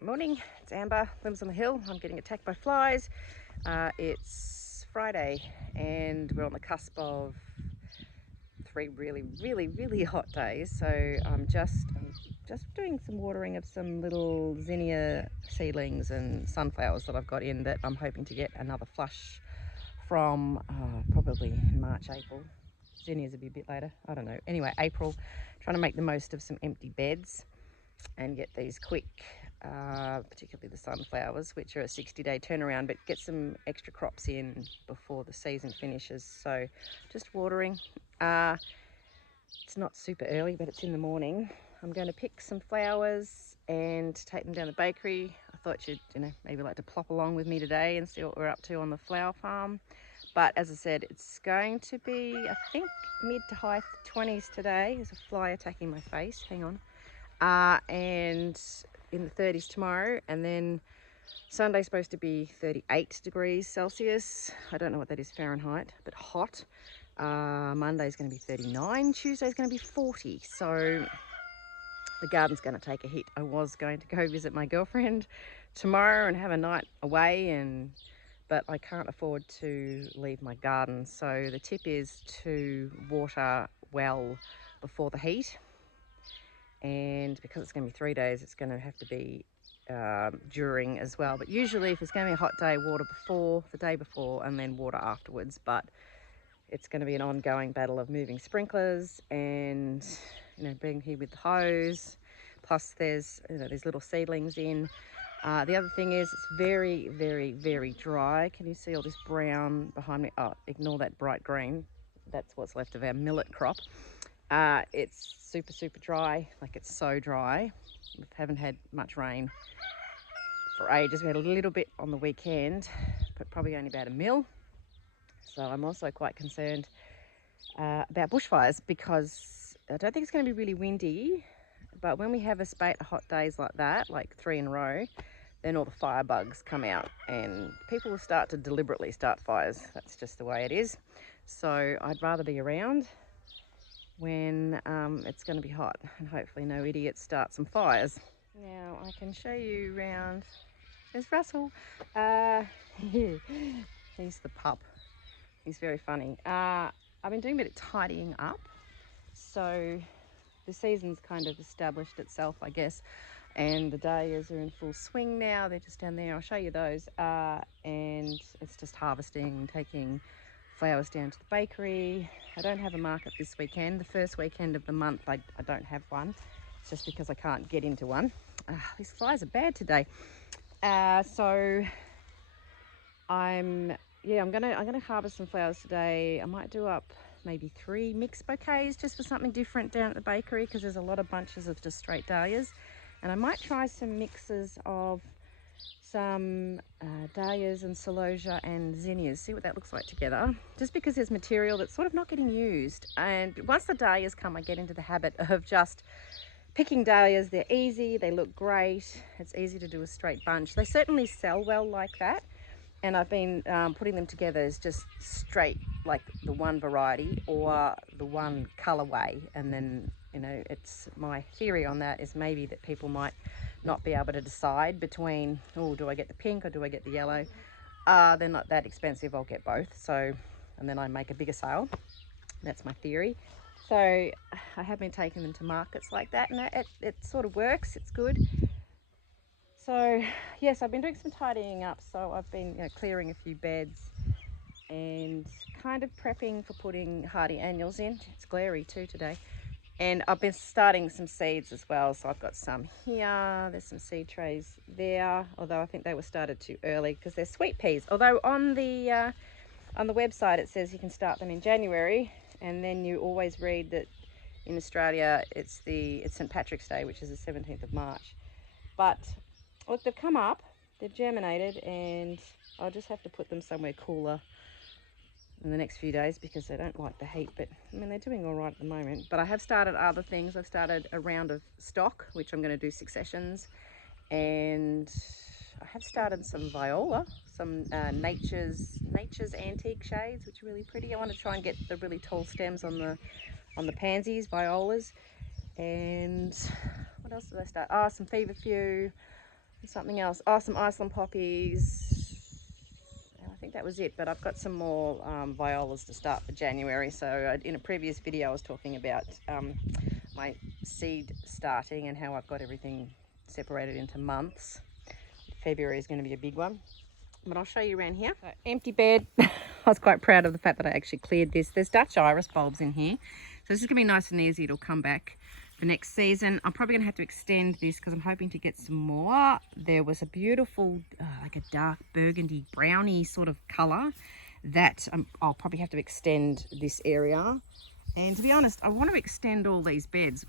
Morning, it's Amber, lives on the hill. I'm getting attacked by flies. It's Friday and we're on the cusp of 3 really hot days. So I'm just doing some watering of some little zinnia seedlings and sunflowers that I've got in that I'm hoping to get another flush from probably March, April. Zinnias will be a bit later, I don't know. Anyway, April, trying to make the most of some empty beds and get these quick, particularly the sunflowers, which are a 60-day turnaround, but get some extra crops in before the season finishes. So just watering. It's not super early, but it's in the morning. I'm going to pick some flowers and take them down the bakery. I thought you'd, maybe like to plop along with me today and see what we're up to on the flower farm. But as I said, it's going to be, I think, mid to high 20s today. There's a fly attacking my face. Hang on. And in the 30s tomorrow, and then Sunday's supposed to be 38 degrees Celsius. I don't know what that is Fahrenheit, but hot. Monday's going to be 39. Tuesday's going to be 40. So the garden's going to take a hit. I was going to go visit my girlfriend tomorrow and have a night away, but I can't afford to leave my garden. So the tip is to water well before the heat. And because it's going to be 3 days, it's going to have to be during as well. But usually if it's going to be a hot day, water before, the day before, and then water afterwards. But it's going to be an ongoing battle of moving sprinklers and, being here with the hose. Plus there's, these little seedlings in. The other thing is it's very dry. Can you see all this brown behind me? Oh, ignore that bright green. That's what's left of our millet crop. It's super dry, like it's so dry. We haven't had much rain for ages. We had a little bit on the weekend, but probably only about 1 mil. So I'm also quite concerned about bushfires, because I don't think it's going to be really windy, but when we have a spate of hot days like that, like 3 in a row, then all the firebugs come out and people will start to deliberately start fires. That's just the way it is. So I'd rather be around when it's going to be hot, and hopefully no idiots start some fires. Now I can show you around. There's Russell. He's the pup. He's very funny. I've been doing a bit of tidying up, so the season's kind of established itself, I guess, and the dahlias are in full swing now. They're just down there. I'll show you those. And it's just harvesting, taking flowers down to the bakery. I don't have a market this weekend. The first weekend of the month I don't have one. It's just because I can't get into one. These flies are bad today. So I'm gonna harvest some flowers today. I might do up maybe 3 mixed bouquets just for something different down at the bakery, because there's a lot of bunches of just straight dahlias, and I might try some mixes of some dahlias and celosia and zinnias, see what that looks like together, just because there's material that's sort of not getting used. And once the dahlias come, I get into the habit of just picking dahlias. They're easy, they look great, it's easy to do a straight bunch. They certainly sell well like that, and I've been putting them together as just straight, like the one variety or the one colorway. And then, it's my theory on that is maybe that people might not be able to decide between, oh, do I get the pink or do I get the yellow? They're not that expensive, I'll get both. So, and then I make a bigger sale. That's my theory. So I have been taking them to markets like that, and it sort of works, it's good. So yes, I've been doing some tidying up. So I've been clearing a few beds and kind of prepping for putting hardy annuals in. It's glary too today. And I've been starting some seeds as well. So I've got some here, there's some seed trays there, although I think they were started too early because they're sweet peas. Although on the website it says you can start them in January, and then you always read that in Australia it's St. Patrick's Day, which is the 17th of March. But look, they've come up, they've germinated, and I'll just have to put them somewhere cooler in the next few days because they don't like the heat. But I mean, they're doing all right at the moment. But I have started other things. I've started a round of stock, which I'm going to do successions, and I have started some viola, some nature's antique shades, which are really pretty. I want to try and get the really tall stems on the pansies, violas. And what else did I start? Some feverfew, Something else. Oh, some Iceland poppies. And I think that was it, but I've got some more violas to start for January. So in a previous video I was talking about my seed starting and how I've got everything separated into months. February is going to be a big one, but I'll show you around here. So, empty bed. I was quite proud of the fact that I actually cleared this. There's Dutch iris bulbs in here, so this is going to be nice and easy. It'll come back for next season. I'm probably going to have to extend this because I'm hoping to get some more. There was a beautiful like a dark burgundy brownie sort of color that I'll probably have to extend this area. And to be honest, I want to extend all these beds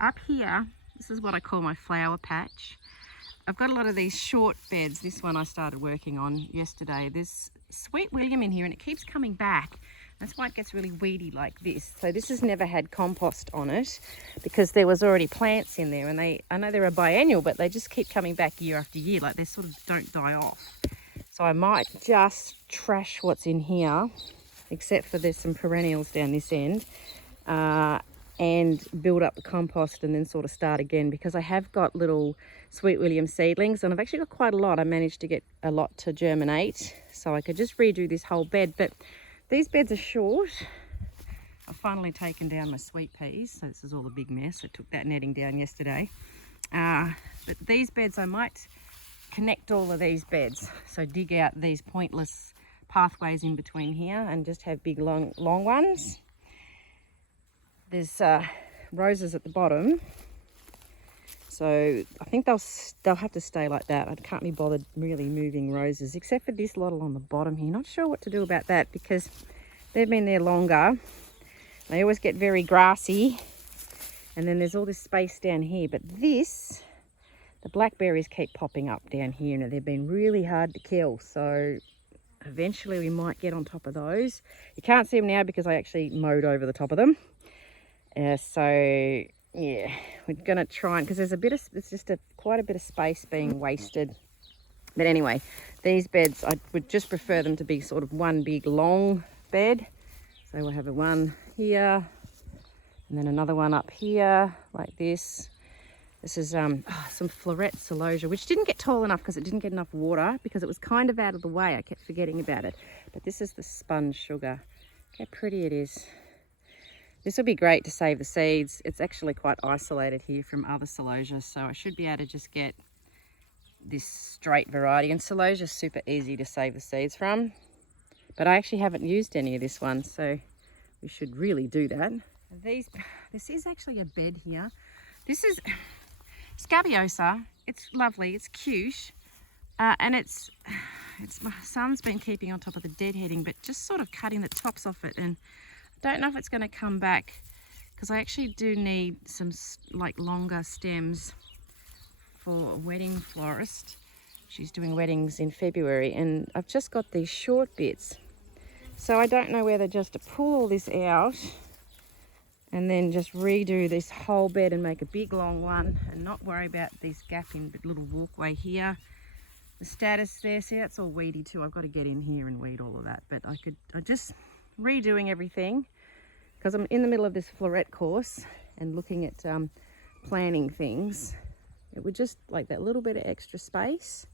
up here. This is what I call my flower patch. I've got a lot of these short beds. This one I started working on yesterday. There's Sweet William in here and it keeps coming back. That's why it gets really weedy like this. So this has never had compost on it because there was already plants in there, and I know they're a biennial, but they just keep coming back year after year. Like they sort of don't die off. So I might just trash what's in here, except for there's some perennials down this end, and build up the compost and then sort of start again, because I have got little Sweet William seedlings and I've actually got quite a lot. I managed to get a lot to germinate, so I could just redo this whole bed. But these beds are short. I've finally taken down my sweet peas, so this is all a big mess. I took that netting down yesterday. But these beds, I might connect all of these beds, so dig out these pointless pathways in between here and just have big long ones. There's roses at the bottom, so I think they'll have to stay like that. I can't be bothered really moving roses, except for this lot along the bottom here. Not sure what to do about that because they've been there longer. They always get very grassy, and then there's all this space down here. But this, the blackberries keep popping up down here, and they've been really hard to kill. So eventually we might get on top of those. You can't see them now because I actually mowed over the top of them. So yeah, we're gonna try, and because it's just quite a bit of space being wasted. But anyway, these beds, I would just prefer them to be sort of one big long bed. So we'll have a one here and then another one up here like this. This is some floret celosia, which didn't get tall enough because it didn't get enough water, because it was kind of out of the way. I kept forgetting about it. But this is the sponge sugar. Look how pretty it is. This will be great to save the seeds. It's actually quite isolated here from other celosia, so I should be able to just get this straight variety. And celosia is super easy to save the seeds from, but I actually haven't used any of this one, so we should really do that. This is actually a bed here. This is Scabiosa. It's lovely, it's cute, and it's my son's been keeping on top of the deadheading, but just sort of cutting the tops off it, and I don't know if it's going to come back because I actually do need some like longer stems for a wedding florist. She's doing weddings in February, and I've just got these short bits, so I don't know whether just to pull all this out and then just redo this whole bed and make a big long one and not worry about this gap in the little walkway here. The status there, see, that's all weedy too. I've got to get in here and weed all of that, but I just redoing everything because I'm in the middle of this floret course and looking at planning things. It would just like that little bit of extra space,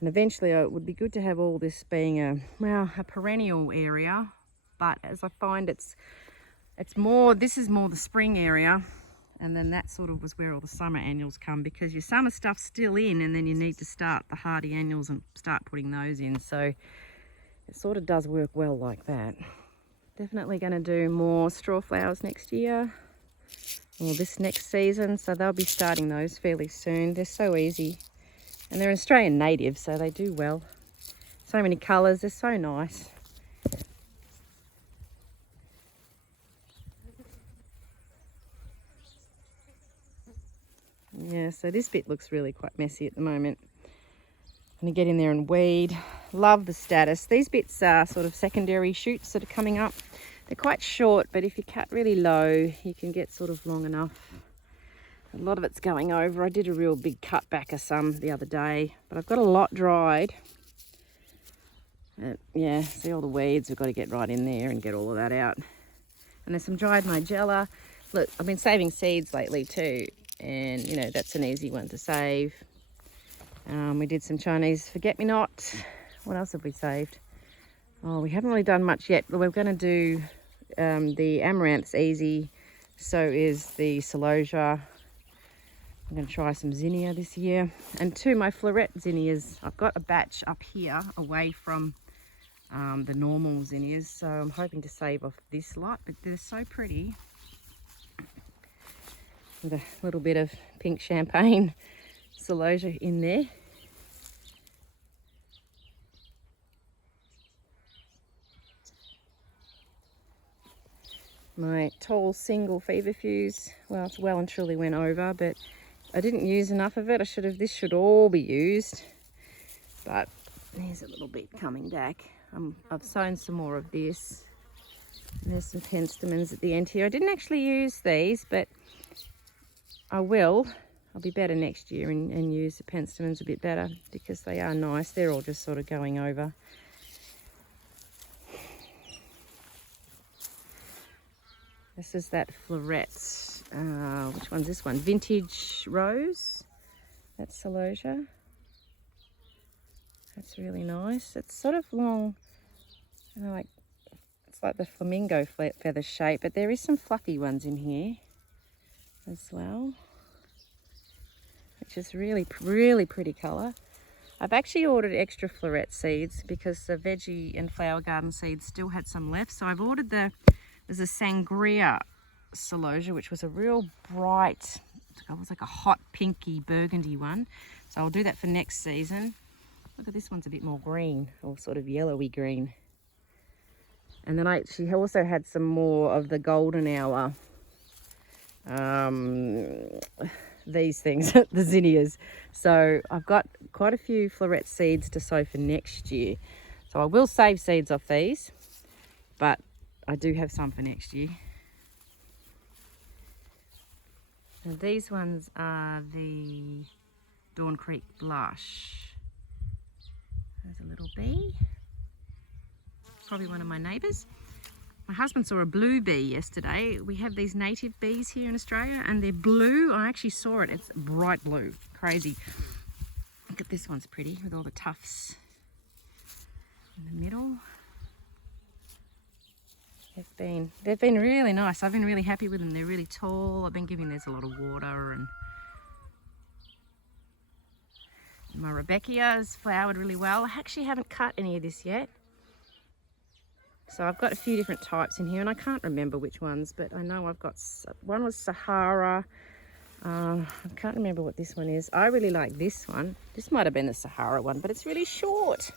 and eventually it would be good to have all this being a perennial area. But as I find it's more, this is more the spring area, and then that sort of was where all the summer annuals come, because your summer stuff's still in and then you need to start the hardy annuals and start putting those in. So it sort of does work well like that. Definitely going to do more straw flowers next year, or this next season, so they'll be starting those fairly soon. They're so easy, and they're Australian native, so they do well. So many colours, they're so nice. Yeah, so this bit looks really quite messy at the moment. I'm going to get in there and weed. Love the status. These bits are sort of secondary shoots that are coming up. They're quite short, but if you cut really low, you can get sort of long enough. A lot of it's going over. I did a real big cut back of some the other day, but I've got a lot dried. Yeah, see all the weeds, we've got to get right in there and get all of that out. And there's some dried nigella. Look, I've been saving seeds lately too, and you know, that's an easy one to save. We did some Chinese forget-me-not. What else have we saved? Oh, we haven't really done much yet, but we're going to do the amaranth's easy. So is the celosia. I'm going to try some zinnia this year. And my floret zinnias. I've got a batch up here away from the normal zinnias. So I'm hoping to save off this lot, but they're so pretty. With a little bit of pink champagne celosia in there. My tall single feverfews, well, it's well and truly went over, but I didn't use enough of it. This should all be used, but there's a little bit coming back. I've sown some more of this. There's some penstemons at the end here. I didn't actually use these, but I will. I'll be better next year and use the penstemons a bit better because they are nice. They're all just sort of going over. This is that floret. Which one's this one? Vintage Rose. That's celosia. That's really nice. It's sort of long, it's like the flamingo feather shape, but there is some fluffy ones in here as well, which is really, really pretty colour. I've actually ordered extra floret seeds because the veggie and flower garden seeds still had some left. So I've ordered there's a sangria celosia, which was a real bright, it was like a hot pinky burgundy one. So I'll do that for next season. Look at this one's a bit more green, or sort of yellowy green. And then she also had some more of the golden hour, these things, the zinnias. So I've got quite a few floret seeds to sow for next year. So I will save seeds off these, but I do have some for next year. Now these ones are the Dawn Creek Blush. There's a little bee. Probably one of my neighbours. My husband saw a blue bee yesterday. We have these native bees here in Australia and they're blue. I actually saw it. It's bright blue. Crazy. Look at this one's pretty with all the tufts in the middle. They've been really nice. I've been really happy with them. They're really tall. I've been giving these a lot of water, and my Rebecca's flowered really well. I actually haven't cut any of this yet. So I've got a few different types in here and I can't remember which ones, but I know I've got, one was Sahara. I can't remember what this one is. I really like this one. This might have been the Sahara one, but it's really short,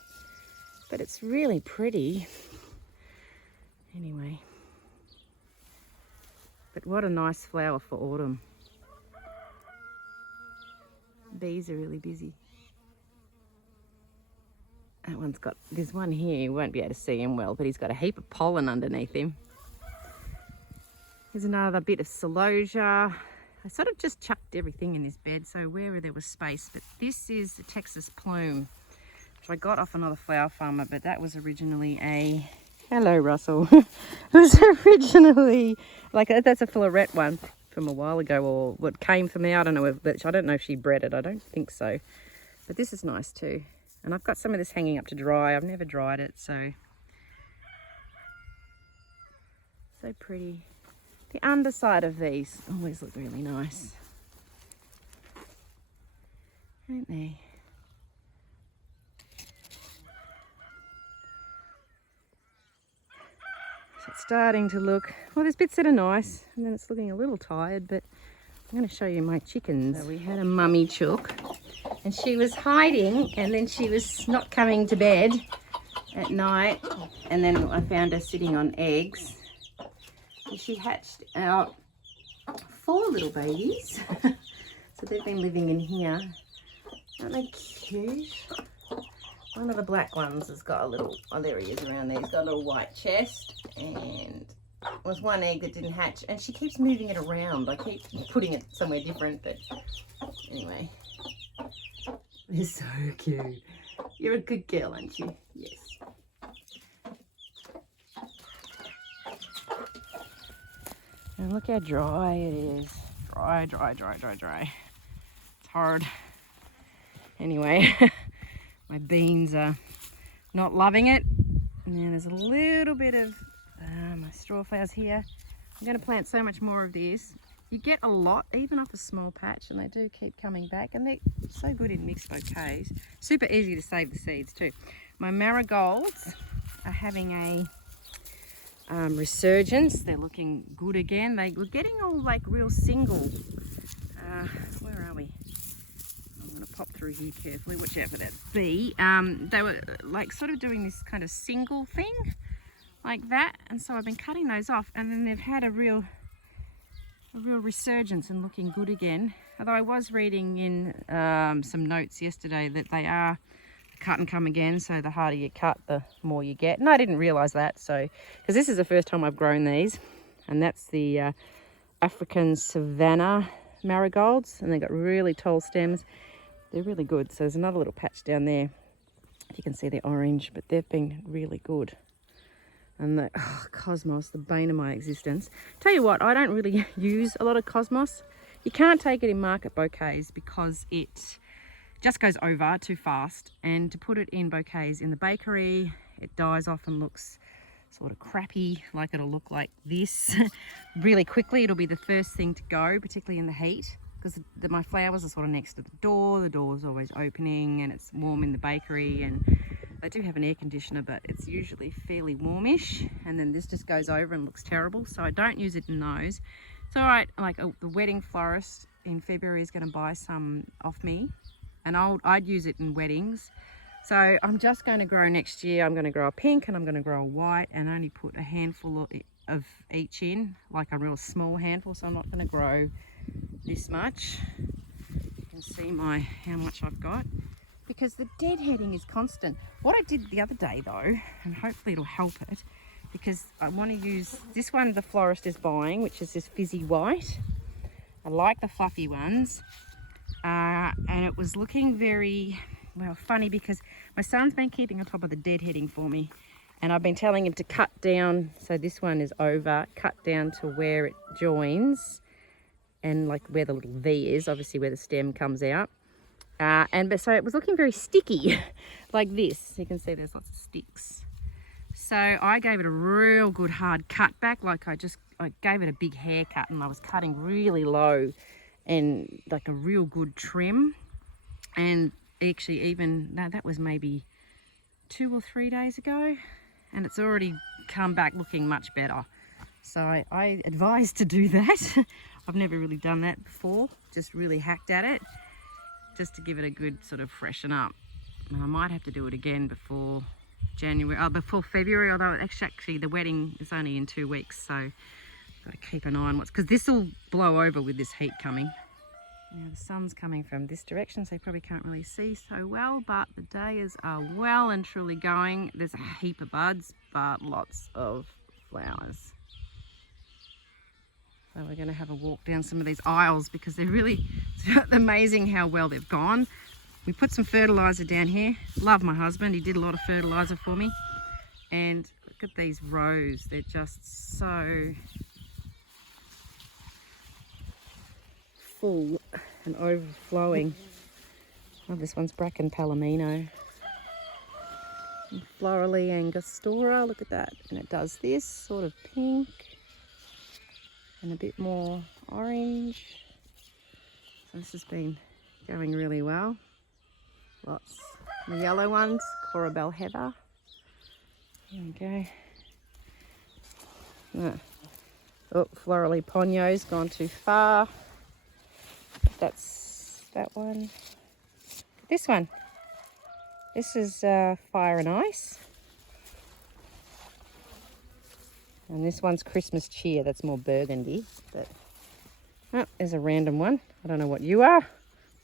but it's really pretty. Anyway, but what a nice flower for autumn. Bees are really busy. That one's got, there's one here, you won't be able to see him well, but he's got a heap of pollen underneath him. Here's another bit of celosia. I sort of just chucked everything in this bed, so wherever there was space, but this is the Texas Plume, which I got off another flower farmer, but that was originally a, hello Russell, it was originally, that's a floret one from a while ago, or what came from me, I don't know, but I don't know if she bred it, I don't think so. But this is nice too. And I've got some of this hanging up to dry. I've never dried it, so pretty. The underside of these always look really nice, don't they? So it's starting to look, well, there's bits that are nice, and then it's looking a little tired, but I'm going to show you my chickens. So we had a mummy chook, and she was hiding, and then she was not coming to bed at night, and then I found her sitting on eggs, and she hatched out 4 little babies. So they've been living in here. Aren't they cute? One of the black ones has got a little, oh there he is around there, he's got a little white chest, and was one egg that didn't hatch, and she keeps moving it around. I keep putting it somewhere different, but anyway. They're so cute. You're a good girl, aren't you? Yes. And look how dry it is. Dry. It's hard. Anyway, my beans are not loving it. And then there's a little bit of my straw flowers here. I'm going to plant so much more of this. You get a lot, even off a small patch, and they do keep coming back, and they're so good in mixed bouquets. Super easy to save the seeds too. My marigolds are having a resurgence. They're looking good again. They were getting all like real single. Where are we? I'm going to pop through here carefully. Watch out for that bee. They were like sort of doing this kind of single thing like that, and so I've been cutting those off, and then they've had a real resurgence and looking good again. Although I was reading in some notes yesterday that they are cut and come again, so the harder you cut, the more you get. And I didn't realise that, so because this is the first time I've grown these, and that's the African Savannah marigolds, and they've got really tall stems. They're really good. So there's another little patch down there, if you can see they're orange, but they've been really good. And the cosmos, the bane of my existence. Tell you what, I don't really use a lot of cosmos. You can't take it in market bouquets because it just goes over too fast, and to put it in bouquets in the bakery, it dies off and looks sort of crappy, like it'll look like this. Really quickly, it'll be the first thing to go, particularly in the heat, because my flowers are sort of next to the door's always opening, and it's warm in the bakery, and they do have an air conditioner, but it's usually fairly warmish, and then this just goes over and looks terrible, so I don't use it in those. It's all right, like the wedding florist in February is going to buy some off me, and I'd use it in weddings. So I'm just going to grow next year. I'm going to grow a pink and I'm going to grow a white, and only put a handful of each in, like a real small handful. So I'm not going to grow this much. You can see how much I've got, because the deadheading is constant. What I did the other day though, and hopefully it'll help it, because I want to use this one the florist is buying, which is this fizzy white. I like the fluffy ones. And it was looking very, well, funny, because my son's been keeping on top of the deadheading for me, and I've been telling him to cut down, so this one is over, cut down to where it joins, and like where the little V is, obviously where the stem comes out. So it was looking very sticky, like this. You can see there's lots of sticks. So I gave it a real good hard cut back, like I gave it a big haircut, and I was cutting really low and like a real good trim. And actually that was maybe 2 or 3 days ago, and it's already come back looking much better. So I advise to do that. I've never really done that before, just really hacked at it, just to give it a good sort of freshen up. And I might have to do it again before before February, although actually the wedding is only in 2 weeks, so I've got to keep an eye on because this will blow over with this heat coming. Now the sun's coming from this direction, so you probably can't really see so well, but the dahlias are well and truly going. There's a heap of buds, but lots of flowers. So we're going to have a walk down some of these aisles, because they're really, it's amazing how well they've gone. We put some fertilizer down here. Love my husband, he did a lot of fertilizer for me. And look at these rows, they're just so full and overflowing. Oh, this one's Bracken Palomino. And Florally Angostura, look at that. And it does this sort of pink and a bit more orange. So this has been going really well. Lots. The yellow ones, Corabelle Heather. There we go. Oh, Florally Ponyo's gone too far. That's that one. This one. This is Fire and Ice. And this one's Christmas Cheer. That's more burgundy. But oh, there's a random one. I don't know what you are.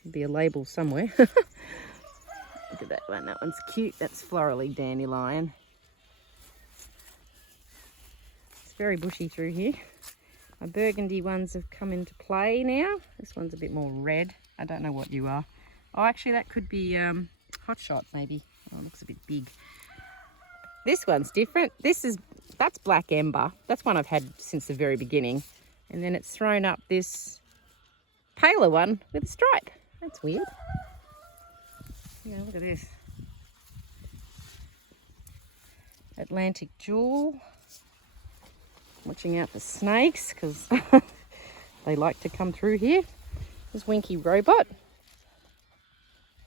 There'll be a label somewhere. Look at that one. That one's cute. That's Florally Dandelion. It's very bushy through here. My burgundy ones have come into play now. This one's a bit more red. I don't know what you are. Oh, actually that could be Hot Shot maybe. Oh, it looks a bit big. This one's different. That's Black Ember. That's one I've had since the very beginning. And then it's thrown up this paler one with a stripe. That's weird. Yeah, look at this. Atlantic jewel. Watching out for snakes because they like to come through here. There's Winky robot.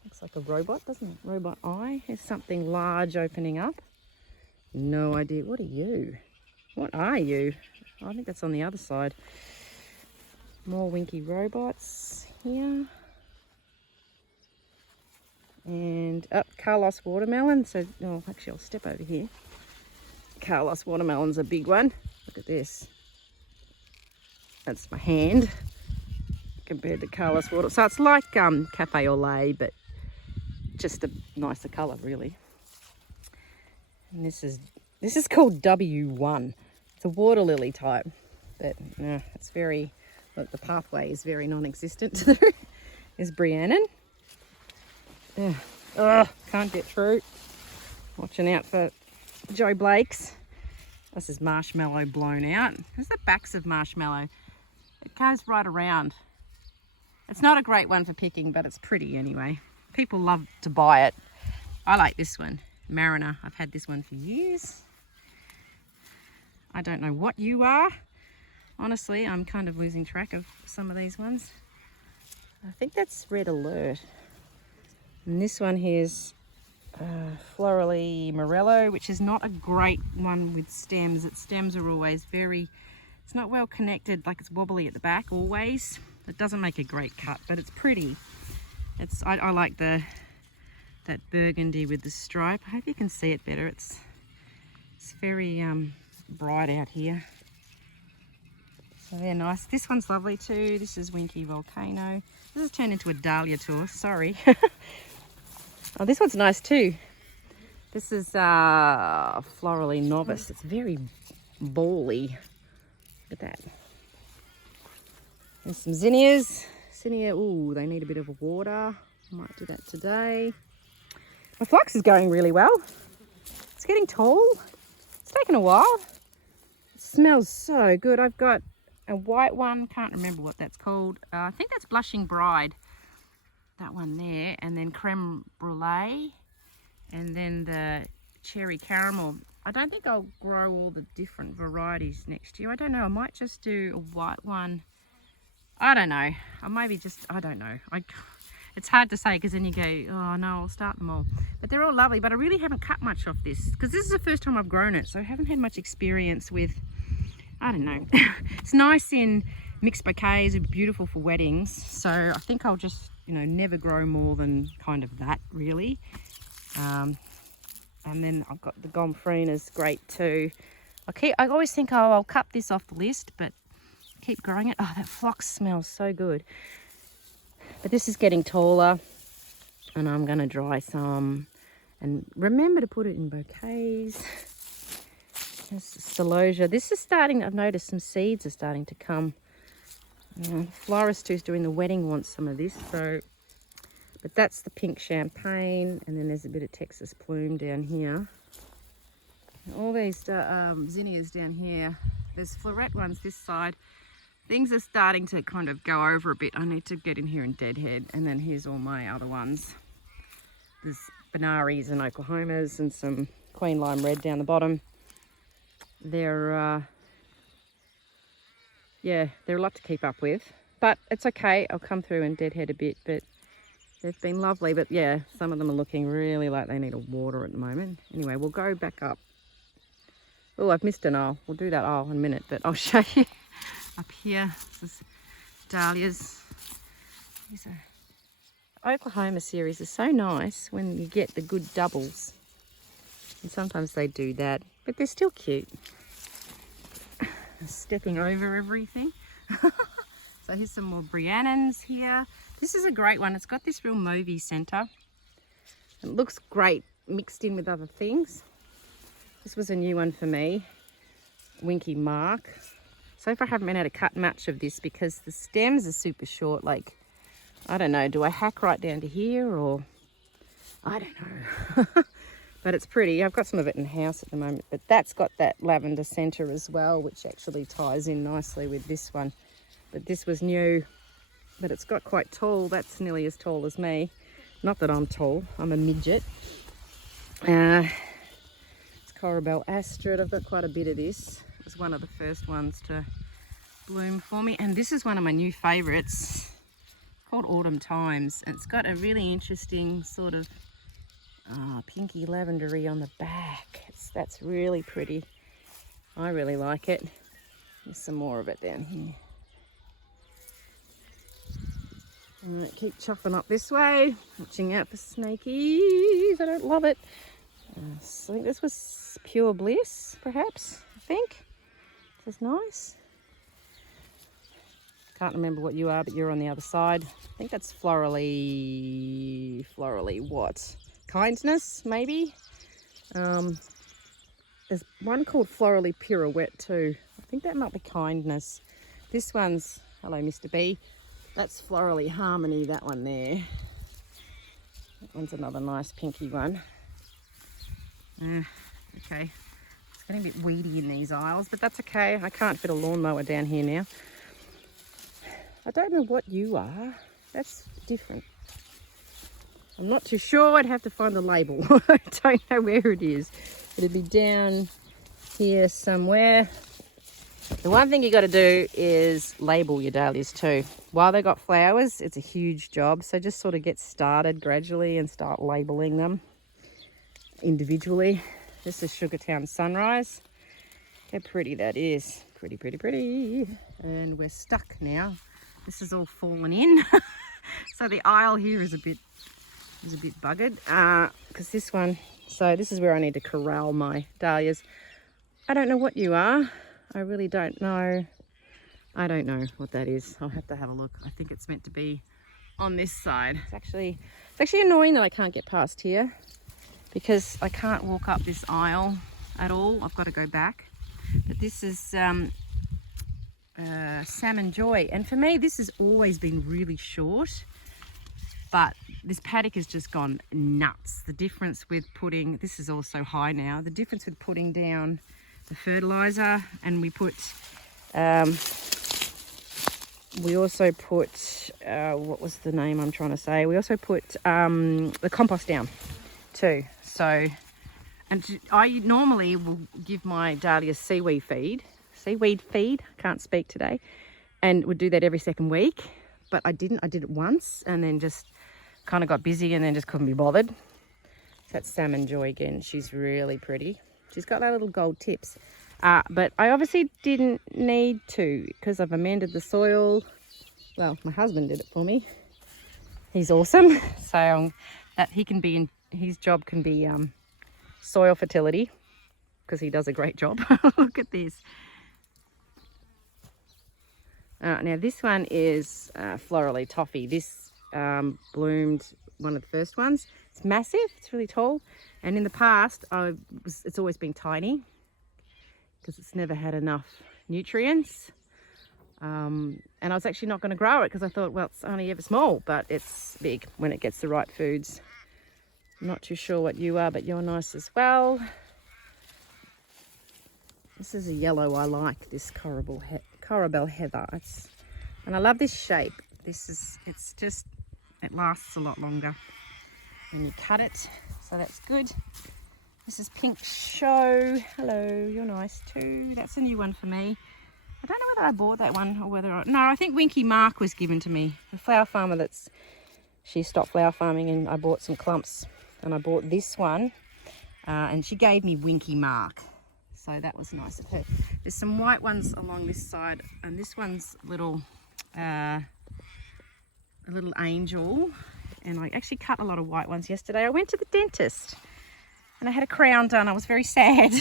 Looks like a robot, doesn't it? Robot eye. There's something large opening up. No idea. What are you? What are you? I think that's on the other side. More Winky robots here. And up Carlos watermelon. So, oh, actually, I'll step over here. Carlos watermelon's a big one. Look at this. That's my hand compared to Carlos water. So it's like cafe au lait, but just a nicer colour, really. And this is called W1. It's a water lily type, but it's very. Look, the pathway is very non-existent. There's Briannon. Yeah. Oh, can't get through. Watching out for Joe Blake's. This is marshmallow blown out. There's the backs of marshmallow. It goes right around. It's not a great one for picking, but it's pretty anyway. People love to buy it. I like this one, Mariner. I've had this one for years. I don't know what you are. Honestly, I'm kind of losing track of some of these ones. I think that's Red Alert. And this one here's Florally Morello, which is not a great one with stems. Its stems are always it's not well connected, like it's wobbly at the back always. It doesn't make a great cut, but it's pretty. I like that burgundy with the stripe. I hope you can see it better. It's very bright out here. So they're nice. This one's lovely too. This is Winky Volcano. This has turned into a Dahlia tour, sorry. Oh, this one's nice too. This is Florally Novice. It's very bally. Look at that. There's some zinnias. Zinnia, ooh, they need a bit of water. I might do that today. My phlox is going really well. It's getting tall. It's taken a while. It smells so good. I've got a white one. Can't remember what that's called. I think that's Blushing Bride. That one there. And then Creme Brulee. And then the Cherry Caramel. I don't think I'll grow all the different varieties next year. I don't know. I might just do a white one. I don't know. I maybe just, I don't know. It's hard to say because then you go, oh no, I'll start them all. But they're all lovely, but I really haven't cut much off this because this is the first time I've grown it. So I haven't had much experience with, I don't know. It's nice in mixed bouquets, it's beautiful for weddings. So I think I'll just, never grow more than kind of that really. And then I've got the Gomphrina's great too. I always think, oh, I'll cut this off the list, but keep growing it. Oh, that phlox smells so good. But this is getting taller and I'm going to dry some and remember to put it in bouquets. There's celosia. This is starting, I've noticed some seeds are starting to come. Florist who's doing the wedding wants some of this. But that's the pink champagne, and then there's a bit of Texas plume down here. And all these zinnias down here. There's floret ones this side. Things are starting to kind of go over a bit. I need to get in here and deadhead. And then here's all my other ones. There's Benaries and Oklahomas and some Queen Lime Red down the bottom. They're a lot to keep up with. But it's okay. I'll come through and deadhead a bit. But they've been lovely. But yeah, some of them are looking really like they need a water at the moment. Anyway, we'll go back up. Oh, I've missed an aisle. We'll do that aisle in a minute. But I'll show you. Up here, this is Dahlias. These are Oklahoma series are so nice when you get the good doubles. And sometimes they do that, but they're still cute. Stepping over everything. So here's some more Briannons here. This is a great one. It's got this real mauvey centre. It looks great mixed in with other things. This was a new one for me. Winky Mark. So far I haven't been able to cut much of this because the stems are super short. Like, I don't know, do I hack right down to here or I don't know. But it's pretty. I've got some of it in the house at the moment, but that's got that lavender centre as well, which actually ties in nicely with this one. But this was new, but it's got quite tall. That's nearly as tall as me. Not that I'm tall, I'm a midget. It's Corabelle Astrid. I've got quite a bit of this. It was one of the first ones to bloom for me. And this is one of my new favourites, called Autumn Times. And it's got a really interesting sort of pinky lavendery on the back. That's really pretty. I really like it. There's some more of it down here. Alright, keep chopping up this way. Watching out for snakies. I don't love it. So I think this was Pure Bliss, perhaps. I think. This is nice. Can't remember what you are, but you're on the other side. I think that's florally what? Kindness, maybe? There's one called Florally Pirouette too. I think that might be Kindness. This one's, hello Mr. B. That's Florally Harmony, that one there. That one's another nice pinky one. Okay. It's getting a bit weedy in these aisles, but that's okay. I can't fit a lawnmower down here now. I don't know what you are. That's different. I'm not too sure. I'd have to find the label. I don't know where it is. It'd be down here somewhere. The one thing you got to do is label your dahlias too. While they got flowers, it's a huge job. So just sort of get started gradually and start labeling them individually. This is Sugartown Sunrise. How pretty that is. Pretty, pretty, pretty. And we're stuck now. This is all fallen in. So the aisle here is a bit buggered. Because this one, so this is where I need to corral my dahlias. I don't know what you are. I really don't know. I don't know what that is. I'll have to have a look. I think it's meant to be on this side. It's actually annoying that I can't get past here because I can't walk up this aisle at all. I've got to go back. But this is Salmon Joy. And for me, this has always been really short. But this paddock has just gone nuts. The difference with putting, this is also high now, the difference with putting down the fertilizer, and we put we also put what was the name I'm trying to say, we also put the compost down too. So, and I normally will give my dahlias seaweed feed, can't speak today, and would do that every second week, but I didn't. I did it once and then just kind of got busy and then just couldn't be bothered. That's Salmon Joy again. She's really pretty. She's got that little gold tips. But I obviously didn't need to because I've amended the soil. Well, my husband did it for me. He's awesome. So that he can be in, his job can be soil fertility because he does a great job. Look at this. Now this one is Florally Toffee. This bloomed one of the first ones. It's massive, it's really tall, and in the past it's always been tiny because it's never had enough nutrients, and I was actually not going to grow it because I thought, well, it's only ever small, but it's big when it gets the right foods. I'm not too sure what you are, but you're nice as well. This is a yellow I like, this Corabelle Heather. And I love this shape. It lasts a lot longer when you cut it, so that's good. This is Pink Show. Hello, you're nice too. That's a new one for me. I don't know whether I bought that one or whether no, I think Winky Mark was given to me. The flower farmer she stopped flower farming, and I bought some clumps, and I bought this one, and she gave me Winky Mark. So that was nice of her. There's some white ones along this side, and this one's a little angel, and I actually cut a lot of white ones yesterday. I went to the dentist and I had a crown done. I was very sad.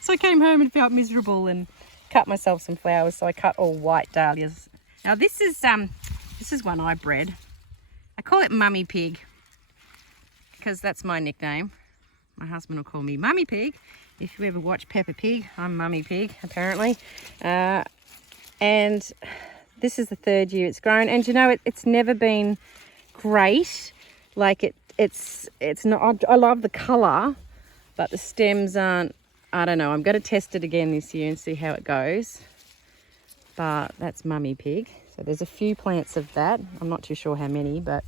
So I came home and felt miserable and cut myself some flowers. So I cut all white dahlias. Now this is one I bred. I call it Mummy Pig because that's my nickname. My husband will call me Mummy Pig. If you ever watch Peppa Pig, I'm Mummy Pig apparently. And this is the third year it's grown, and you know it's never been great. Like it's not. I love the colour, but the stems aren't. I don't know. I'm going to test it again this year and see how it goes. But that's Mummy Pig. So there's a few plants of that. I'm not too sure how many, but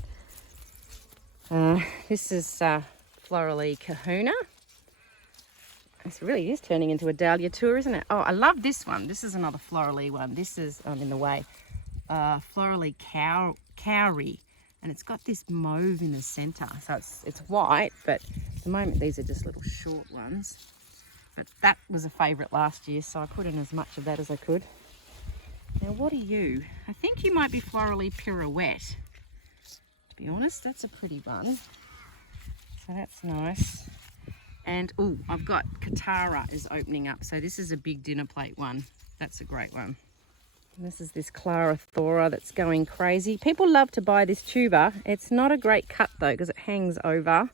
This is Florally Kahuna. It really is turning into a Dahlia tour, isn't it? Oh, I love this one. This is another Florally one. This is, I'm in the way, Florally Cowrie. And it's got this mauve in the centre. So it's white, but at the moment these are just little short ones. But that was a favourite last year, so I put in as much of that as I could. Now, what are you? I think you might be Florally Pirouette. To be honest, that's a pretty one. So that's nice. And, oh, I've got Katara is opening up. So this is a big dinner plate one. That's a great one. And this is this Clarathora that's going crazy. People love to buy this tuber. It's not a great cut, though, because it hangs over.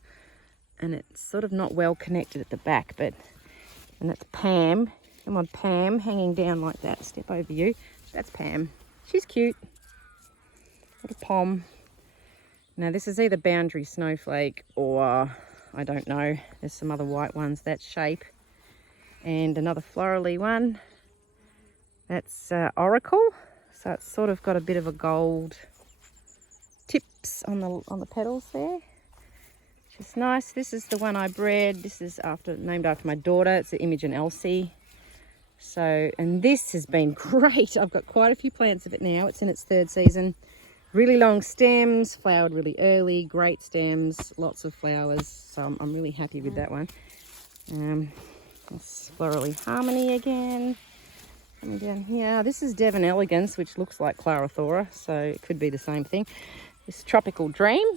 And it's sort of not well connected at the back. And that's Pam. Come on, Pam, hanging down like that. Step over you. That's Pam. She's cute. Little pom. Now, this is either Boundary Snowflake or... I don't know. There's some other white ones. That's Shape. And another Florally one. That's Oracle. So it's sort of got a bit of a gold tips on the petals there. Which is nice. This is the one I bred. This is named after my daughter. It's the Imogen Elsie. So, and this has been great. I've got quite a few plants of it now. It's in its third season. Really long stems, flowered really early, great stems, lots of flowers. So I'm really happy with that one. It's Florally Harmony again. Coming down here. This is Devon Elegance, which looks like Clarathora, so it could be the same thing. This Tropical Dream,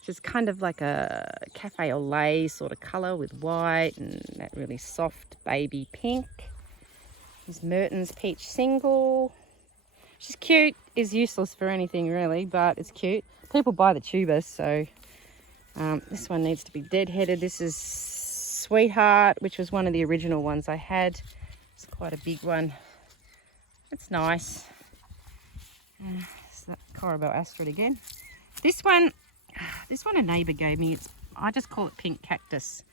which is kind of like a cafe au lait sort of colour with white and that really soft baby pink. This Merton's Peach Single. She's cute, is useless for anything really, but it's cute. People buy the tubers, so this one needs to be deadheaded. This is Sweetheart, which was one of the original ones I had. It's quite a big one. It's nice. It's that Corabel Astrid again. This one a neighbour gave me. I just call it Pink Cactus,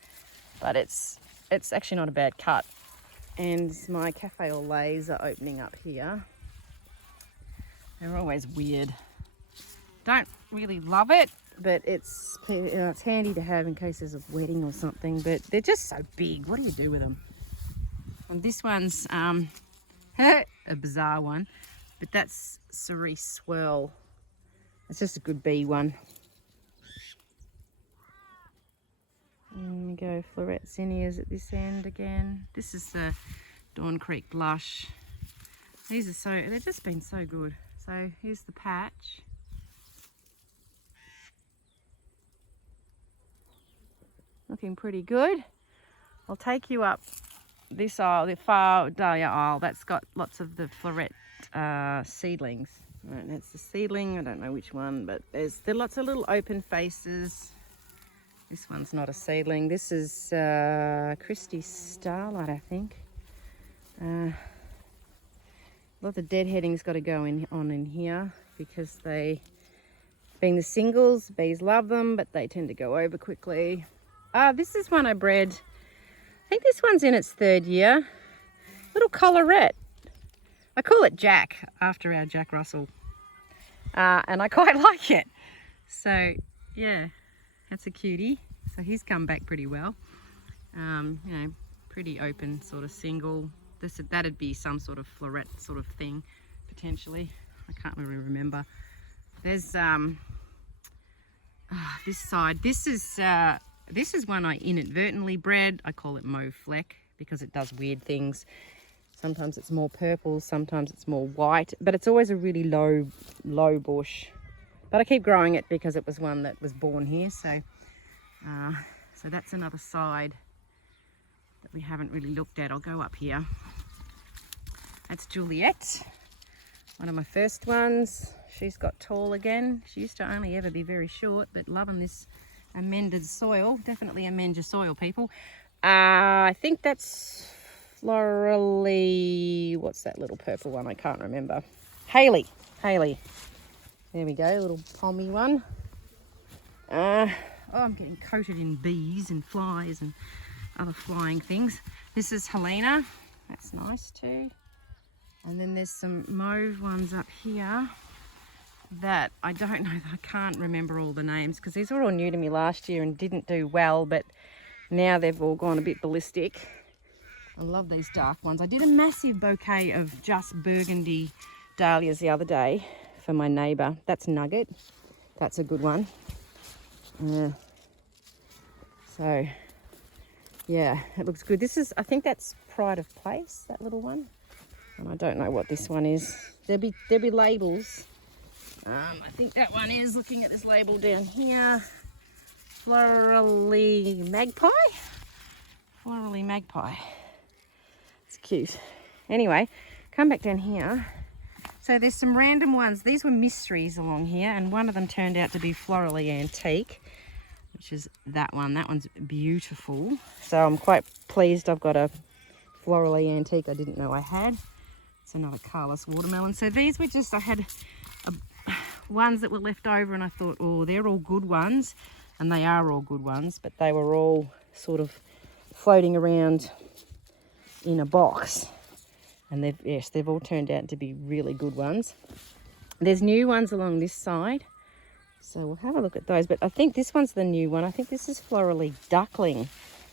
but it's actually not a bad cut. And my Cafe au Laits are opening up here. They're always weird. Don't really love it, but it's handy to have in case there's a wedding or something. But they're just so big. What do you do with them? And this one's a bizarre one, but that's Cerise Swirl. It's just a good bee one. And we go Floret Zinnias at this end again. This is the Dawn Creek Blush. They've just been so good. So here's the patch. Looking pretty good. I'll take you up this aisle, the far Dahlia aisle. That's got lots of the Floret seedlings. Right, that's the seedling. I don't know which one, but there are lots of little open faces. This one's not a seedling. This is Christie Starlight, I think. A lot of deadheading's got to go on in here because being the singles, bees love them, but they tend to go over quickly. This is one I bred. I think this one's in its third year. Little collarette. I call it Jack after our Jack Russell, and I quite like it. So yeah, that's a cutie. So he's come back pretty well. You know, pretty open sort of single. That'd be some sort of floret sort of thing, potentially. I can't really remember. There's this side. This is one I inadvertently bred. I call it Mauve Fleck because it does weird things. Sometimes it's more purple, sometimes it's more white, but it's always a really low bush. But I keep growing it because it was one that was born here. So that's another side that we haven't really looked at. I'll go up here. That's Juliet, one of my first ones. She's got tall again. She used to only ever be very short, but loving this amended soil. Definitely amend your soil, people. I think that's Florally, what's that little purple one? I can't remember. Haley. There we go, little pommy one. I'm getting coated in bees and flies and other flying things. This is Helena. That's nice too. And then there's some mauve ones up here. that I don't know, I can't remember all the names because these were all new to me last year and didn't do well, but now they've all gone a bit ballistic. I love these dark ones. I did a massive bouquet of just burgundy dahlias the other day for my neighbour. That's Nugget. That's a good one. So, yeah, it looks good. This is, I think that's Pride of Place, that little one. And I don't know what this one is. There'll be labels. I think that one is, looking at this label down here, Florally Magpie. Florally Magpie. It's cute. Anyway, come back down here. So there's some random ones. These were mysteries along here, and one of them turned out to be Florally Antique, which is that one. That one's beautiful. So I'm quite pleased I've got a Florally Antique I didn't know I had. It's another Carlos watermelon. So these were just, I had ones that were left over and I thought, oh, they're all good ones. And they are all good ones, but they were all sort of floating around in a box. And they've all turned out to be really good ones. There's new ones along this side. So we'll have a look at those. But I think this one's the new one. I think this is Florally Duckling,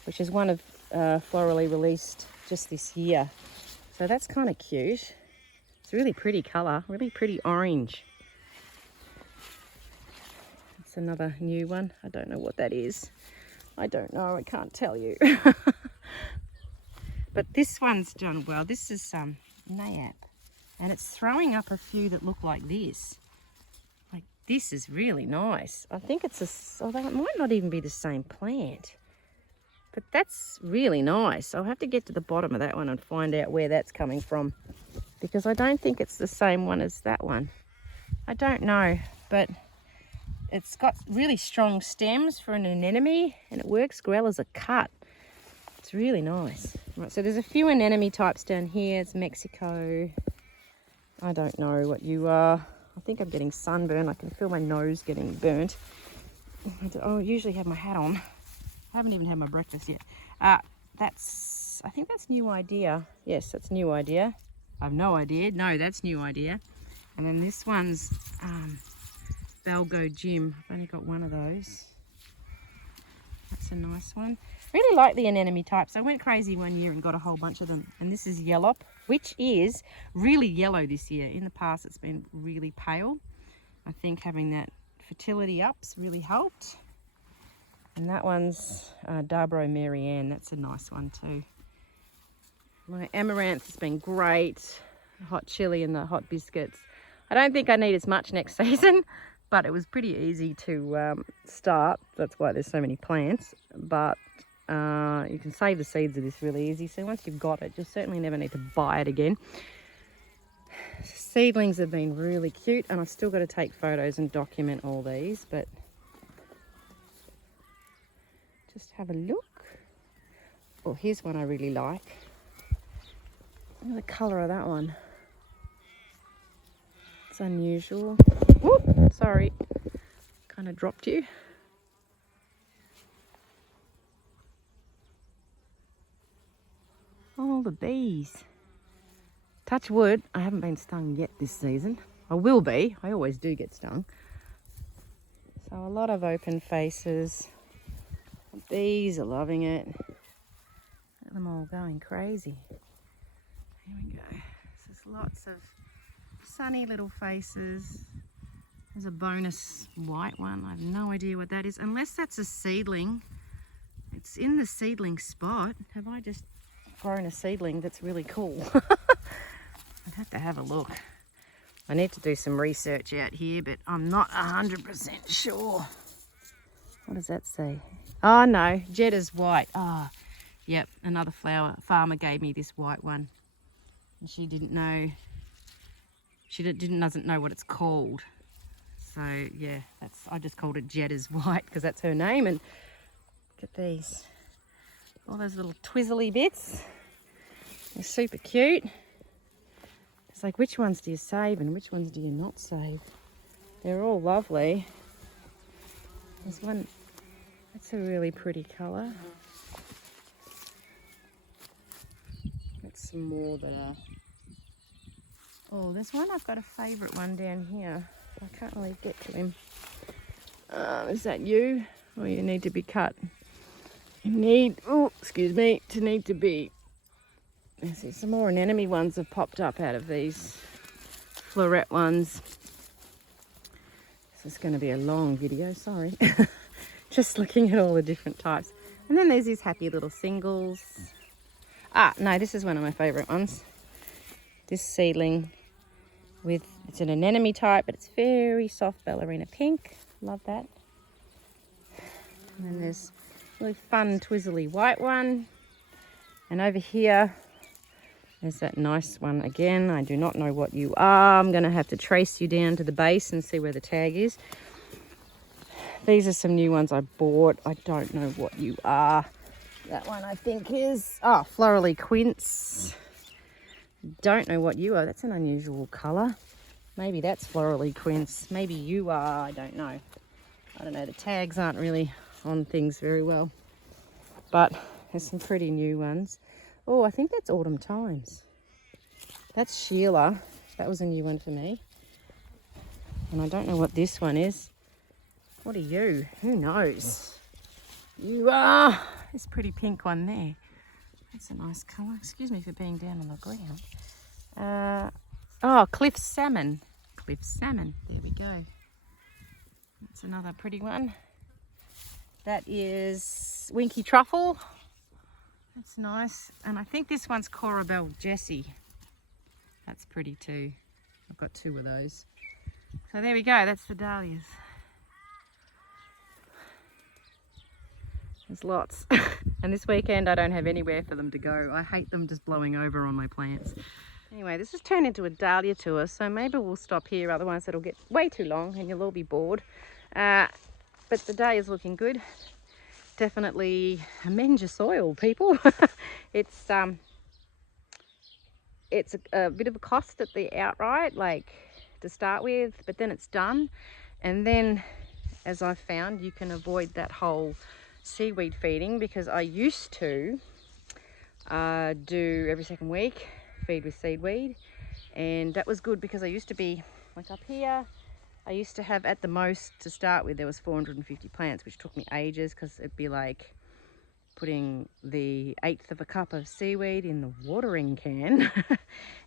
which is one of Florally released just this year. So that's kind of cute. It's a really pretty colour, really pretty orange. It's another new one. I don't know what that is. I don't know. I can't tell you. But this one's done well. This is Nayap. And it's throwing up a few that look like this. Like, this is really nice. I think it's although it might not even be the same plant. But that's really nice. I'll have to get to the bottom of that one and find out where that's coming from. Because I don't think it's the same one as that one. I don't know. But it's got really strong stems for an anemone. And it works well as a cut. It's really nice. Right, so there's a few anemone types down here. It's Mexico. I don't know what you are. I think I'm getting sunburn. I can feel my nose getting burnt. I usually have my hat on. I haven't even had my breakfast yet. I think that's New Idea. Yes, that's New Idea. I have no idea. No, that's New Idea. And then this one's Belgo Jim. I've only got one of those. That's a nice one. Really like the anemone types. I went crazy one year and got a whole bunch of them. And this is Yellop, which is really yellow this year. In the past, it's been really pale. I think having that fertility up's really helped. And that one's Darbro Marianne. That's a nice one too. My amaranth has been great. Hot chili and the hot biscuits. I don't think I need as much next season, but it was pretty easy to start. That's why there's so many plants. But you can save the seeds of this really easy. So once you've got it, you'll certainly never need to buy it again. Seedlings have been really cute, and I've still got to take photos and document all these, but just have a look. Oh, here's one I really like. Look at the colour of that one. It's unusual. Whoop, sorry, kind of dropped you. Oh, the bees. Touch wood, I haven't been stung yet this season. I will be, I always do get stung. So a lot of open faces. The bees are loving it. Look at them all going crazy. Here we go. So there's lots of sunny little faces. There's a bonus white one. I have no idea what that is, unless that's a seedling. It's in the seedling spot. Have I just grown a seedling that's really cool? I'd have to have a look. I need to do some research out here, but I'm not 100% sure. What does that say? Oh no, Jeddah's white. Ah, oh, yep, another flower farmer gave me this white one. And she didn't know, doesn't know what it's called. So yeah, I just called it Jeddah's white because that's her name. And look at these. All those little twizzly bits. They're super cute. It's like, which ones do you save and which ones do you not save? They're all lovely. There's one, that's a really pretty colour. That's some more that are... Oh, there's one, I've got a favourite one down here. I can't really get to him. Is that you? Or you need to be cut? You need, oh, excuse me, to be. I see some more anemone ones have popped up out of these floret ones. This is going to be a long video, sorry. Just looking at all the different types. And then there's these happy little singles. Ah, no, this is one of my favourite ones. This seedling it's an anemone type, but it's very soft ballerina pink. Love that. And then there's a really fun twizzly white one. And over here, there's that nice one again. I do not know what you are. I'm going to have to trace you down to the base and see where the tag is. These are some new ones I bought. I don't know what you are. That one I think is, Florally Quince. Don't know what you are. That's an unusual colour. Maybe that's Florally Quince. Maybe you are. I don't know. I don't know. The tags aren't really on things very well. But there's some pretty new ones. Oh, I think that's Autumn Times. That's Sheila. That was a new one for me. And I don't know what this one is. What are you? Who knows? You are. This pretty pink one there. That's a nice colour. Excuse me for being down on the ground. Cliff Salmon. Cliff Salmon. There we go. That's another pretty one. That is Winky Truffle. That's nice. And I think this one's Corabelle Jessie. That's pretty too. I've got two of those. So there we go. That's the dahlias. There's lots. And this weekend I don't have anywhere for them to go. I hate them just blowing over on my plants. Anyway, this has turned into a dahlia tour, so maybe we'll stop here, otherwise it'll get way too long and you'll all be bored. But the dahlia's looking good. Definitely amend your soil, people. It's a bit of a cost at the outright, like to start with, but then it's done. And then, as I've found, you can avoid that whole seaweed feeding, because I used to do every second week feed with seaweed, and that was good because I used to be like up here. I used to have, at the most to start with, there was 450 plants, which took me ages because it'd be like putting the 1/8 of a cup of seaweed in the watering can.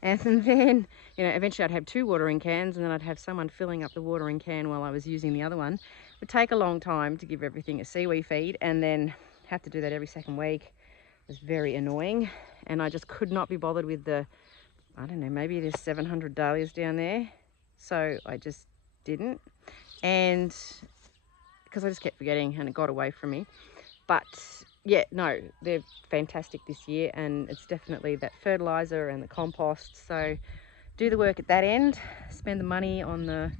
And then, eventually I'd have 2 watering cans, and then I'd have someone filling up the watering can while I was using the other one. It would take a long time to give everything a seaweed feed, and then have to do that every second week. It was very annoying, and I just could not be bothered with the, I don't know, maybe there's 700 dahlias down there. So I just didn't, and because I just kept forgetting and it got away from me. But yeah, no, they're fantastic this year, and it's definitely that fertilizer and the compost. So do the work at that end, spend the money on the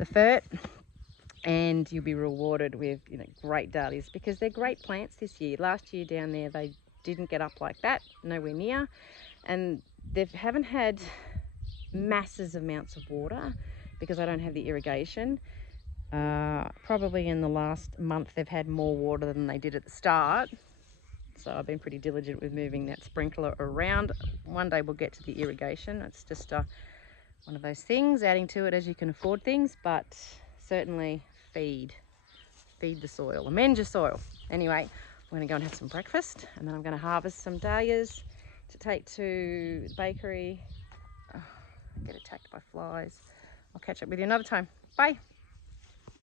fert, and you'll be rewarded with great dahlias, because they're great plants this year. Last year down there they didn't get up like that, nowhere near, and they haven't had massive amounts of water because I don't have the irrigation. Probably in the last month they've had more water than they did at the start, so I've been pretty diligent with moving that sprinkler around. One day we'll get to the irrigation. It's just one of those things, adding to it as you can afford things, but certainly feed the soil, amend your soil. Anyway, I'm going to go and have some breakfast, and then I'm going to harvest some dahlias to take to the bakery. Get attacked by flies. I'll catch up with you another time. Bye.